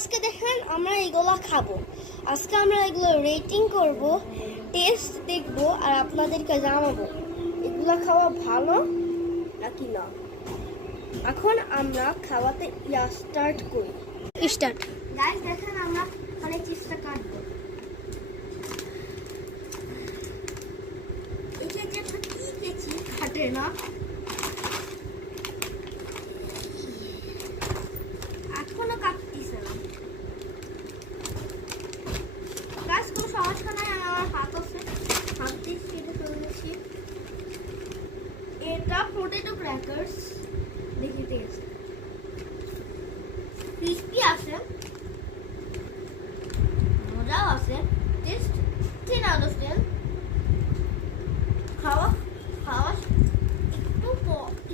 আজকে দেখেন আমরা এগুলো খাবো। আজকে আমরা এগুলো রেটিং করব, টেস্ট দেখব আর আপনাদেরকে জানাবো এগুলো খাওয়া ভালো নাকি না। এখন আমরা খাওয়াতে স্টার্ট করি। স্টার্ট। গাইস দেখেন আমরা অনেক চিজটা কাটবো। এটা যে কি কেচি কাটে না, এখনো কাটতেছে না। গাইস কোনো সমস্যা নাই, আমার হাত আছে, হাত দিয়ে কেটে ফেলেছি। এটা পটেটো ক্র্যাকার্স, দেখি টেস্ট ক্রিস্পি আছে, মজাও আছে। টেস্ট 10 out of 10। খাওয়া খাওয়া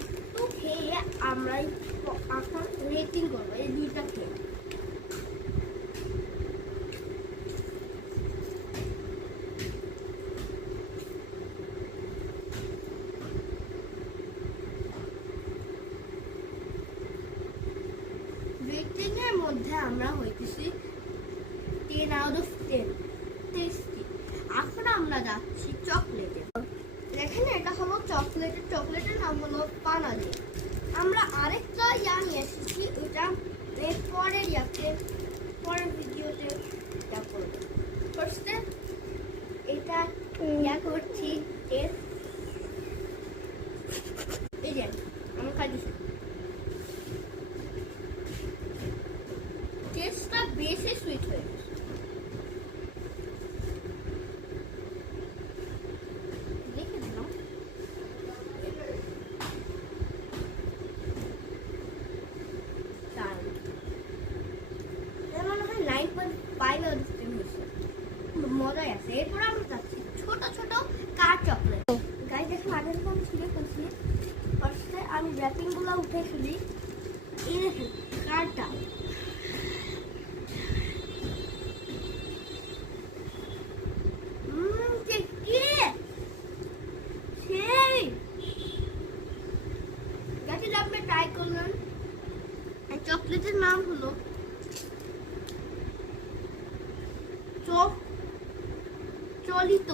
একটু খেয়ে আমরা এখন রেটিং করবো এই দুইটা খেয়ে। রেটিং এর মধ্যে আমরা হইতেছি 10 out of 10 টেস্টি। এখন আমরা যাচ্ছি চকলেটে। দেখেন এটা হলো চকলেটের নাম হলো পানালি। আমরা আরেকটা নিয়ে এসেছি, এটা পরের ভিডিওতে করবো। ফার্স্টে এটা করছি টেস্ট। এই যে আমি খাইতেছি, টেস্টটা বেশি সুইট হয়ে গেছে। দেখে দিন মনে হয় 9.5 হয়েছে, মজাই আছে। এরপর আমরা যাচ্ছি ছোট ছোট কার চকলেট। গাইস দেখুন আগের ফোন ছিঁড়ে ফেলছি। ফার্স্টে আমি র্যাপিং গুলো উঠে ফেলি। এই দেখুন কারটা, আপনি ট্রাই করলেন। চকলেটের নাম হলো চলিত।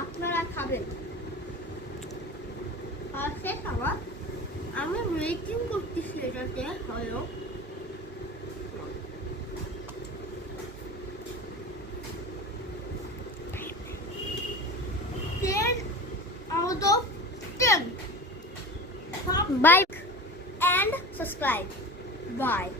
আপনারা খাবেন। শেষ আমার, আমি রেটিং করতেছি এটাতে হলো 10 out of 10. Bye and subscribe. Bye.